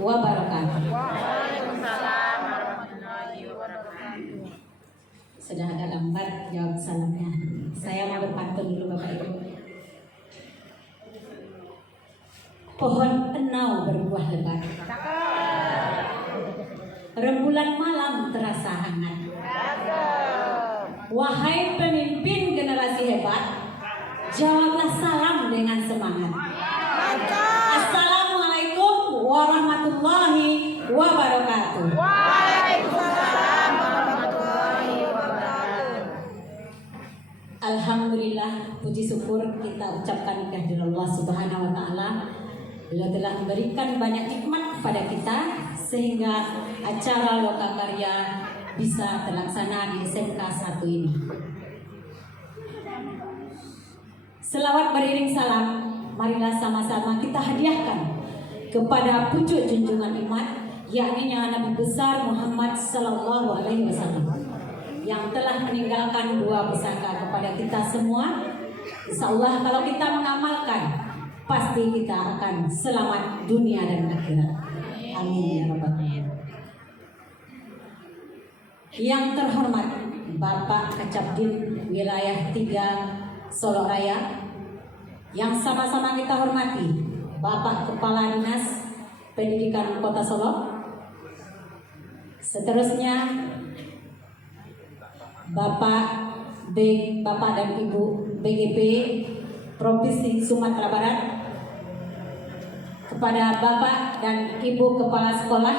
wabarakatuh. Waalaikumsalam warahmatullahi wabarakatuh. Sudah agak lambat jawab salamnya. Saya mau berpantun dulu Bapak Ibu. Pohon enau berbuah lebat, rembulan malam terasa hangat. Wahai pemimpin generasi hebat, jawablah salam dengan semangat. Assalamualaikum warahmatullahi wabarakatuh. Waalaikumsalam warahmatullahi wabarakatuh. Alhamdulillah, puji syukur kita ucapkan kehadirat Allah Subhanahu wa taala. Beliau telah memberikan banyak nikmat kepada kita sehingga acara Lokakarya bisa terlaksana di SMK 1 ini. Selawat beriring salam, marilah sama-sama kita hadiahkan kepada pucuk junjungan iman, yakni Nabi besar Muhammad Sallallahu Alaihi Wasallam yang telah meninggalkan dua pusaka kepada kita semua. Insya Allah kalau kita mengamalkan, pasti kita akan selamat dunia dan akhirat. Amin ya rabbal alamin. Yang terhormat Bapak Kecapdin Wilayah 3 Solo Raya, yang sama-sama kita hormati Bapak Kepala Dinas Pendidikan Kota Solo. Seterusnya Bapak dan Ibu BGP Provinsi Sumatera Barat, kepada Bapak dan Ibu Kepala Sekolah,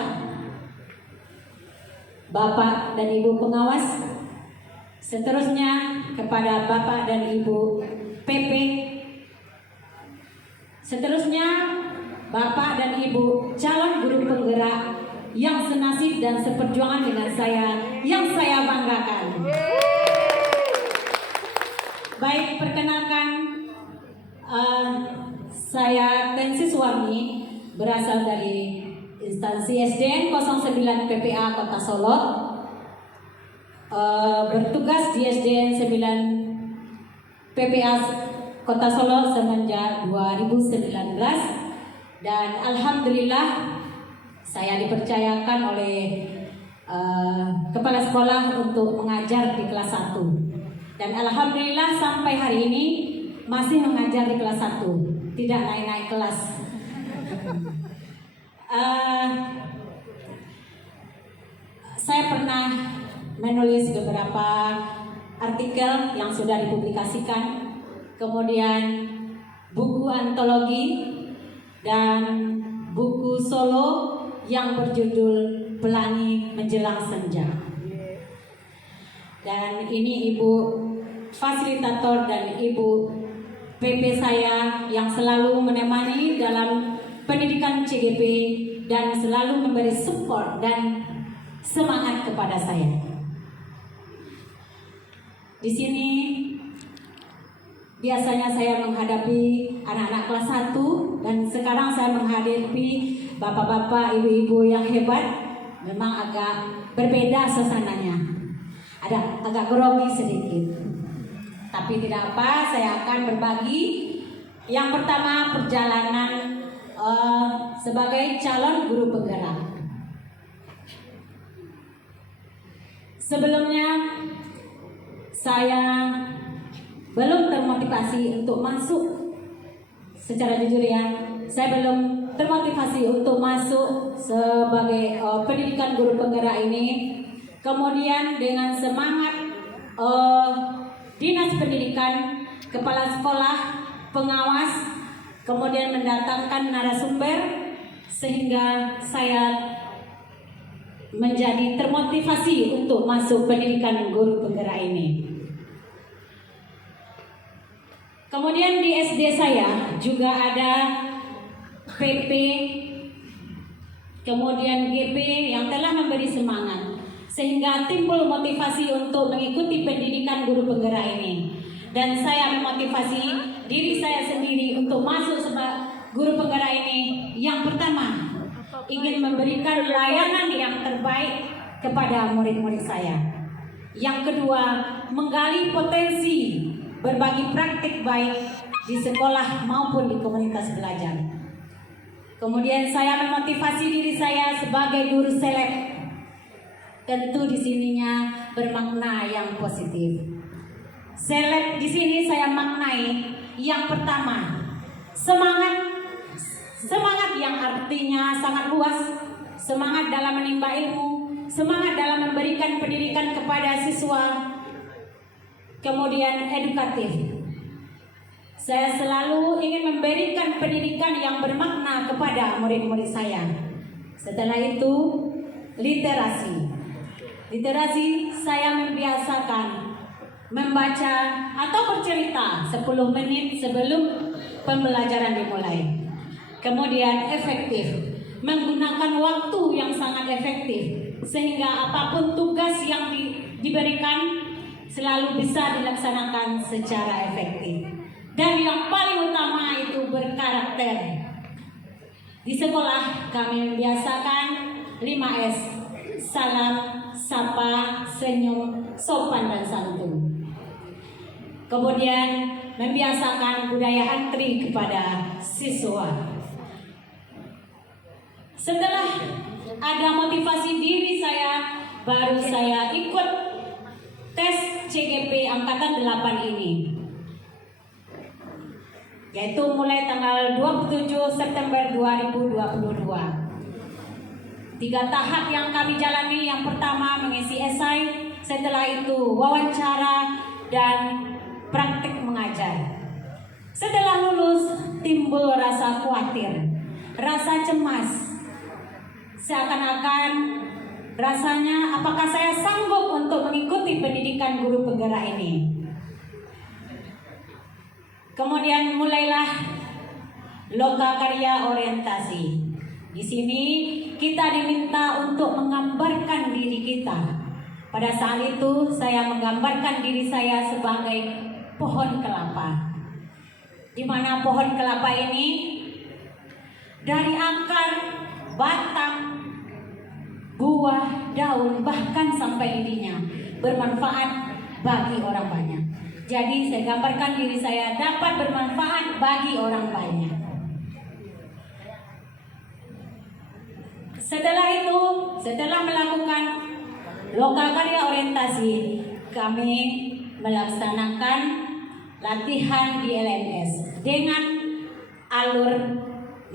Bapak dan Ibu Pengawas, seterusnya kepada Bapak dan Ibu PP, seterusnya Bapak dan Ibu calon guru penggerak yang senasib dan seperjuangan dengan saya, yang saya banggakan. Baik, perkenalkan, saya Tensi Suwarni, berasal dari instansi SDN 09 PPA Kota Solo, bertugas di SDN 9 PPA Kota Solo semenjak 2019, dan alhamdulillah saya dipercayakan oleh kepala sekolah untuk mengajar di kelas 1, dan alhamdulillah sampai hari ini masih mengajar di kelas 1, tidak naik-naik kelas. Saya pernah menulis beberapa artikel yang sudah dipublikasikan, kemudian buku antologi dan buku solo yang berjudul Pelangi Menjelang Senja. Dan ini Ibu fasilitator dan Ibu PP saya yang selalu menemani dalam pendidikan CGP dan selalu memberi support dan semangat kepada saya. Di sini biasanya saya menghadapi anak-anak kelas 1, dan sekarang saya menghadapi bapak-bapak, ibu-ibu yang hebat. Memang agak berbeda suasananya, ada agak grogi sedikit. Tapi tidak apa, saya akan berbagi. Yang pertama, perjalanan sebagai calon guru penggerak. Sebelumnya, saya belum termotivasi untuk masuk, secara jujur ya, saya belum termotivasi untuk masuk sebagai pendidikan guru penggerak ini. Kemudian dengan semangat Dinas Pendidikan, Kepala Sekolah, Pengawas, kemudian mendatangkan narasumber, sehingga saya menjadi termotivasi untuk masuk pendidikan guru penggerak ini. Kemudian di SD saya juga ada PP, kemudian GP yang telah memberi semangat, sehingga timbul motivasi untuk mengikuti pendidikan guru penggerak ini. Dan saya memotivasi diri saya sendiri untuk masuk sebagai guru penggerak ini. Yang pertama, ingin memberikan layanan yang terbaik kepada murid-murid saya. Yang kedua, menggali potensi berbagi praktik baik di sekolah maupun di komunitas belajar. Kemudian saya memotivasi diri saya sebagai guru seleb. Tentu di sininya bermakna yang positif. Seleb di sini saya maknai yang pertama, semangat yang artinya sangat luas, semangat dalam menimba ilmu, semangat dalam memberikan pendidikan kepada siswa, kemudian edukatif. Saya selalu ingin memberikan pendidikan yang bermakna kepada murid-murid saya. Setelah itu, literasi. Literasi saya membiasakan membaca atau bercerita 10 menit sebelum pembelajaran dimulai. Kemudian efektif, menggunakan waktu yang sangat efektif sehingga apapun tugas yang diberikan selalu bisa dilaksanakan secara efektif. Dan yang paling utama itu berkarakter. Di sekolah kami membiasakan 5S: salam, sapa, senyum, sopan dan santun. Kemudian membiasakan budaya antri kepada siswa. Setelah ada motivasi diri saya, baru saya ikut tes CGP Angkatan 8 ini, yaitu mulai tanggal 27 September 2022. 3 tahap yang kami jalani. Yang pertama mengisi esai, setelah itu wawancara dan praktik mengajar. Setelah lulus timbul rasa khawatir, rasa cemas, seakan-akan rasanya apakah saya sanggup untuk mengikuti pendidikan guru penggerak ini. Kemudian mulailah lokakarya orientasi. Di sini kita diminta untuk menggambarkan diri kita. Pada saat itu saya menggambarkan diri saya sebagai pohon kelapa. Di mana pohon kelapa ini dari akar, batang, buah, daun, bahkan sampai lininya bermanfaat bagi orang banyak. Jadi saya gambarkan diri saya dapat bermanfaat bagi orang banyak. Setelah itu, setelah melakukan lokakarya orientasi, kami melaksanakan latihan di LMS dengan alur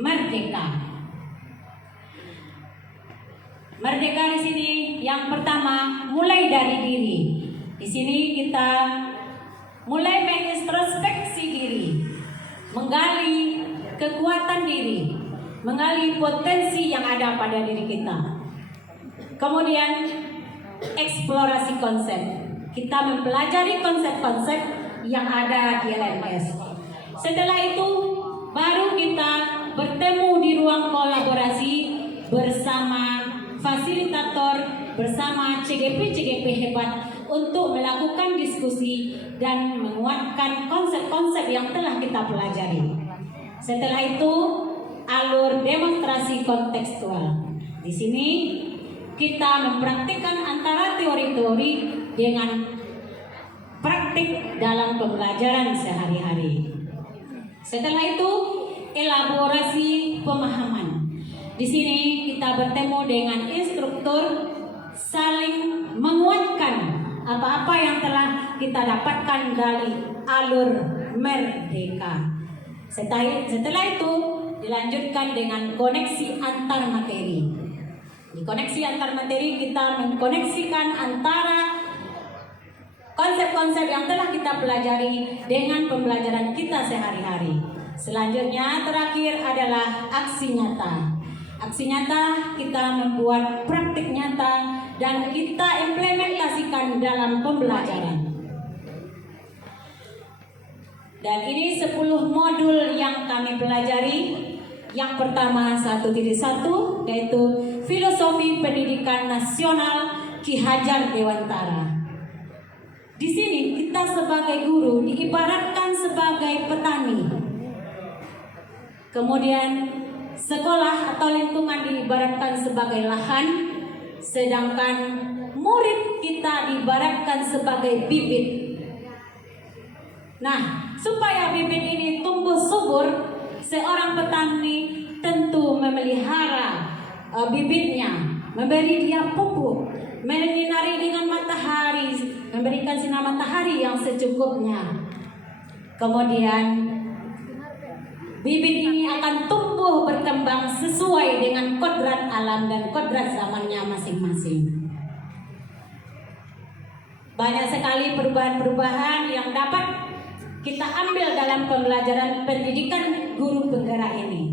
Merdeka. Merdeka di sini yang pertama mulai dari diri. Di sini kita mulai mengintrospeksi diri, menggali kekuatan diri, menggali potensi yang ada pada diri kita. Kemudian eksplorasi konsep. Kita mempelajari konsep-konsep yang ada di LMS. Setelah itu baru kita bertemu di ruang kolaborasi bersama fasilitator, bersama CGP-CGP hebat untuk melakukan diskusi dan menguatkan konsep-konsep yang telah kita pelajari. Setelah itu alur demonstrasi kontekstual. Di sini kita mempraktikkan antara teori-teori dengan praktik dalam pembelajaran sehari-hari. Setelah itu elaborasi pemahaman. Di sini kita bertemu dengan instruktur, saling menguatkan apa-apa yang telah kita dapatkan dari alur Merdeka. Setelah itu dilanjutkan dengan koneksi antar materi. Di koneksi antar materi kita mengkoneksikan antara konsep-konsep yang telah kita pelajari dengan pembelajaran kita sehari-hari. Selanjutnya terakhir adalah aksi nyata. Aksi nyata kita membuat praktik nyata dan kita implementasikan dalam pembelajaran. Dan ini 10 modul yang kami pelajari. Yang pertama 1.1 yaitu Filosofi Pendidikan Nasional Ki Hajar Dewantara. Di sini kita sebagai guru diibaratkan sebagai petani. Kemudian sekolah atau lingkungan diibaratkan sebagai lahan, sedangkan murid kita diibaratkan sebagai bibit. Nah, supaya bibit ini tumbuh subur, seorang petani tentu memelihara bibitnya, memberi dia pupuk, menyinari dengan matahari, memberikan sinar matahari yang secukupnya. Kemudian bibit ini akan tumbuh berkembang sesuai dengan kodrat alam dan kodrat zamannya masing-masing. Banyak sekali perubahan-perubahan yang dapat kita ambil dalam pembelajaran pendidikan guru penggerak ini.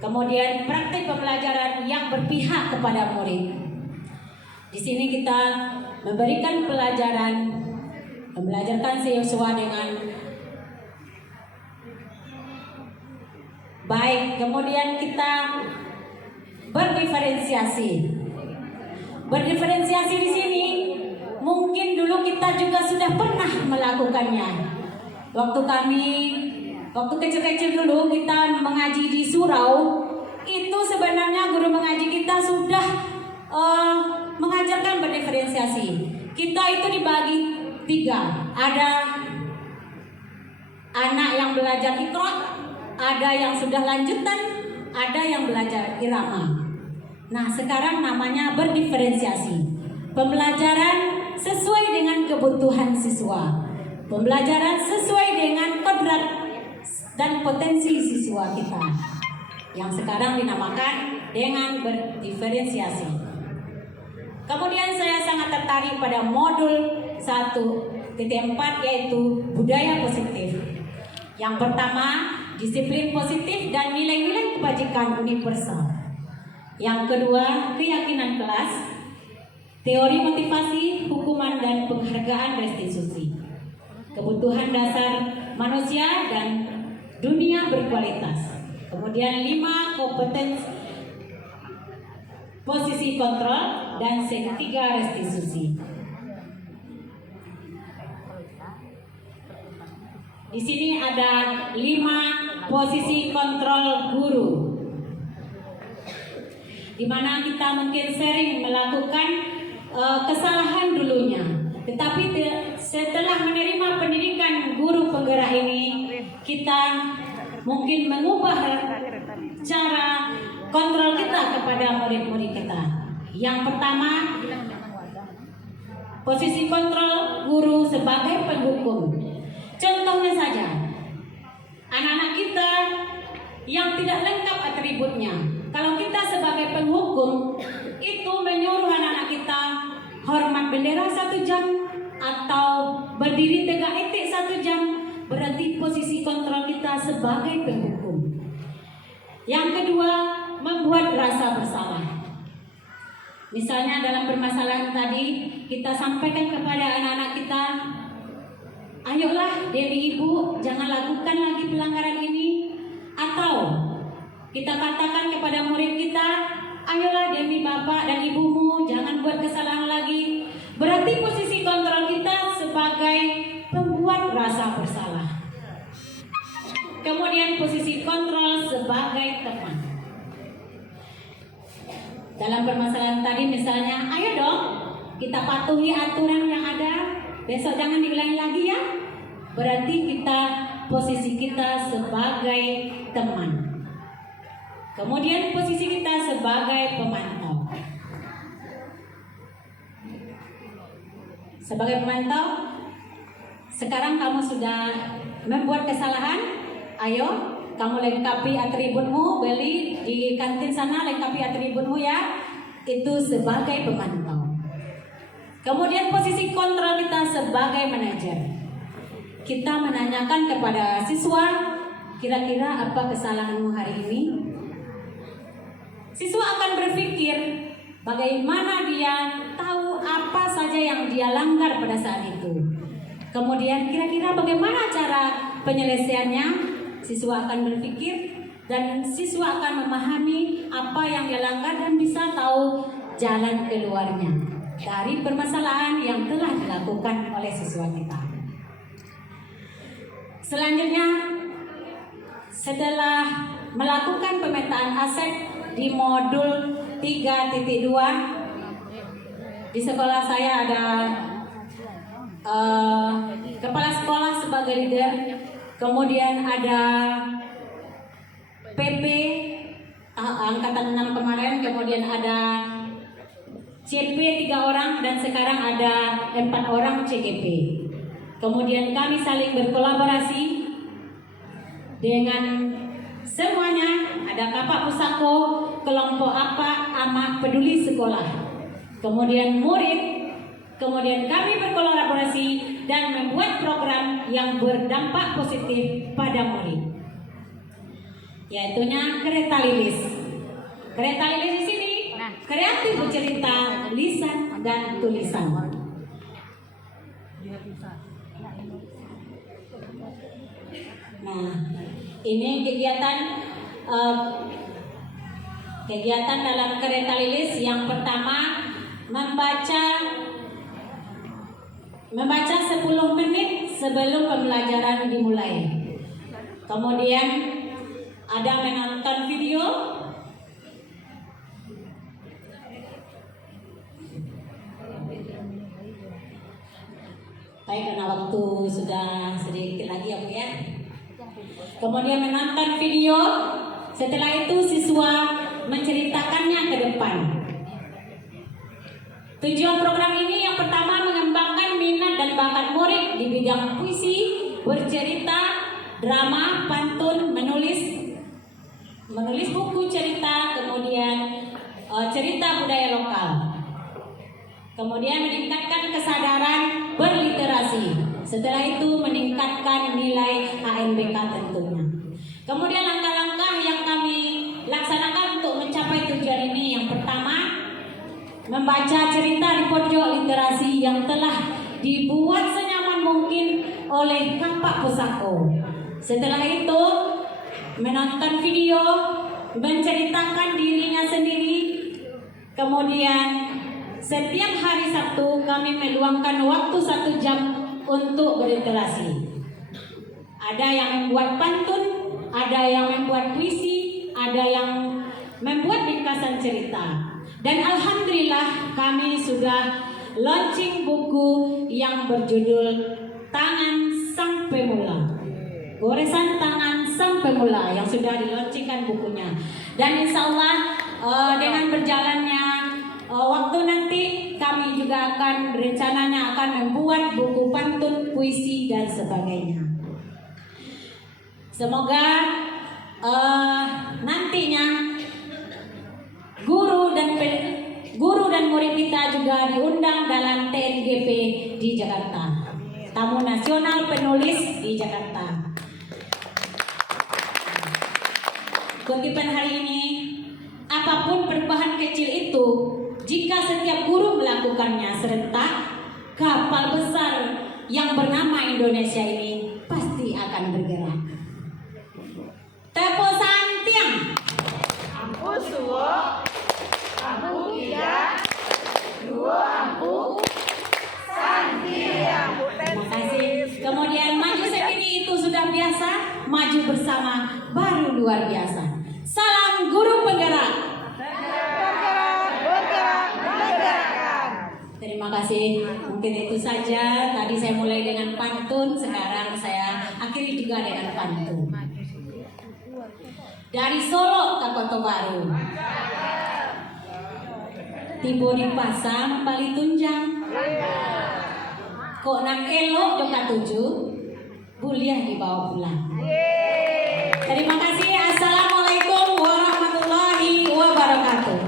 Kemudian praktik pembelajaran yang berpihak kepada murid. Di sini kita memberikan pelajaran, membelajarkan siswa dengan baik. Kemudian kita berdiferensiasi. Berdiferensiasi di sini mungkin dulu kita juga sudah pernah melakukannya. Waktu kecil-kecil dulu kita mengaji di surau, itu sebenarnya guru mengaji kita sudah mengajarkan berdiferensiasi. Kita itu dibagi 3. Ada anak yang belajar iqra, ada yang sudah lanjutan, ada yang belajar irama. Nah, sekarang namanya berdiferensiasi. Pembelajaran sesuai dengan kebutuhan siswa. Pembelajaran sesuai dengan kodrat dan potensi siswa kita, yang sekarang dinamakan dengan berdiferensiasi. Kemudian saya sangat tertarik pada modul 1.4, yaitu budaya positif. Yang pertama, disiplin positif dan nilai-nilai kebajikan universal. Yang kedua, keyakinan kelas, teori motivasi, hukuman dan penghargaan restitusi, kebutuhan dasar manusia dan dunia berkualitas. Kemudian 5, kompetensi posisi kontrol, dan 3, restitusi. Di sini ada 5 posisi kontrol guru, di mana kita mungkin sering melakukan kesalahan dulunya. Tetapi setelah menerima pendidikan guru penggerak ini, kita mungkin mengubah cara kontrol kita kepada murid-murid kita. Yang pertama, posisi kontrol guru sebagai penghukum. Contohnya saja, anak-anak kita yang tidak lengkap atributnya. Kalau kita sebagai penghukum itu menyuruh anak-anak kita hormat bendera 1 jam atau berdiri tegak etik 1 jam, berarti posisi kontrol kita sebagai penghukum. Yang kedua, membuat rasa bersalah. Misalnya dalam permasalahan tadi, kita sampaikan kepada anak-anak kita, ayolah Dewi Ibu, jangan lakukan lagi pelanggaran ini. Atau kita katakan kepada murid kita, ayolah Dewi Bapak dan Ibumu, jangan buat kesalahan lagi. Berarti posisi kontrol kita sebagai pembuat rasa bersalah. Kemudian posisi kontrol sebagai teman. Dalam permasalahan tadi misalnya, ayo dong kita patuhi aturan yang ada, besok jangan diulangi lagi ya. Berarti kita, posisi kita sebagai teman. Kemudian posisi kita sebagai pemantau. Sebagai pemantau, sekarang kamu sudah membuat kesalahan, ayo kamu lengkapi atributmu, beli di kantin sana, lengkapi atributmu ya. Itu sebagai pemantau. Kemudian posisi kontrol kita sebagai manajer. Kita menanyakan kepada siswa, kira-kira apa kesalahanmu hari ini? Siswa akan berpikir bagaimana dia tahu apa saja yang dia langgar pada saat itu. Kemudian kira-kira bagaimana cara penyelesaiannya? Siswa akan berpikir dan siswa akan memahami apa yang dia langgar dan bisa tahu jalan keluarnya dari permasalahan yang telah dilakukan oleh siswa kita. Selanjutnya, setelah melakukan pemetaan aset di modul 3.2, di sekolah saya ada kepala sekolah sebagai leader, kemudian ada PP angkatan 6 kemarin, kemudian ada CP 3 orang dan sekarang ada 4 orang CGP. Kemudian kami saling berkolaborasi dengan semuanya, ada Kapak Pusako, kelompok AMA peduli sekolah, kemudian murid, kemudian kami berkolaborasi dan membuat program yang berdampak positif pada murid, yaitunya Kereta Lilis. Kereta Lilis di sini kreatif bercerita lisan dan tulisan. Nah, ini kegiatan dalam Kereta Lilis. Yang pertama membaca 10 menit sebelum pembelajaran dimulai. Kemudian ada menonton video. Baik, karena waktu sudah sedikit lagi ya Bu ya. Kemudian menonton video. Setelah itu siswa menceritakannya ke depan. Tujuan program ini yang pertama mengembangkan minat dan bakat murid di bidang puisi, bercerita, drama, pantun, menulis buku cerita, kemudian cerita budaya lokal. Kemudian meningkatkan kesadaran berliterasi. Setelah itu meningkatkan nilai HNBK tentunya. Kemudian langkah-langkah yang kami laksanakan untuk mencapai tujuan ini. Yang pertama, membaca cerita di pojok literasi yang telah dibuat senyaman mungkin oleh Kapak Pusako. Setelah itu menonton video, menceritakan dirinya sendiri. Kemudian setiap hari Sabtu kami meluangkan waktu 1 jam untuk berliterasi. Ada yang membuat pantun, ada yang membuat puisi, ada yang membuat ringkasan cerita. Dan alhamdulillah kami sudah launching buku yang berjudul Tangan Sang Pemula. Goresan Tangan Sang Pemula yang sudah dilaunchingkan bukunya. Dan insya Allah dengan berjalannya waktu nanti kami juga akan rencananya akan membuat buku pantun, puisi dan sebagainya. Semoga nantinya guru dan murid kita juga diundang dalam TNGP di Jakarta, Tamu Nasional Penulis di Jakarta. Kutipan hari ini, apapun perubahan kecil itu, jika setiap guru melakukannya serentak, kapal besar yang bernama Indonesia ini pasti akan bergerak. Tepo santiang. Ampu suwo, ampu iya, duo ampu, santiang. Terima kasih. Kemudian maju sendiri itu sudah biasa, maju bersama baru luar biasa. Salam guru penggerak. Bergerak. Terima kasih. Mungkin itu saja. Tadi saya mulai dengan pantun, sekarang saya akhiri juga dengan pantun. Dari Solo ke Kota Baru, tiba di pasang Bali Tunjang, kok nak elok joka 7, buliah dibawa pulang. Terima kasih. Assalamualaikum warahmatullahi wabarakatuh.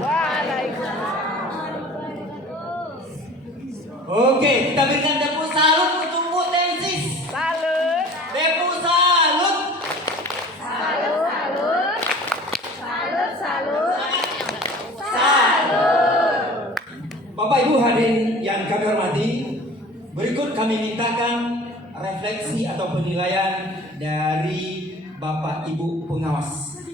Oke, kita berikan tepuk salut untuk Bu Tensis. Salut. Tepuk salut. Salut. Bapak Ibu hadirin yang kami hormati, berikut kami mintakan refleksi atau penilaian dari Bapak Ibu pengawas.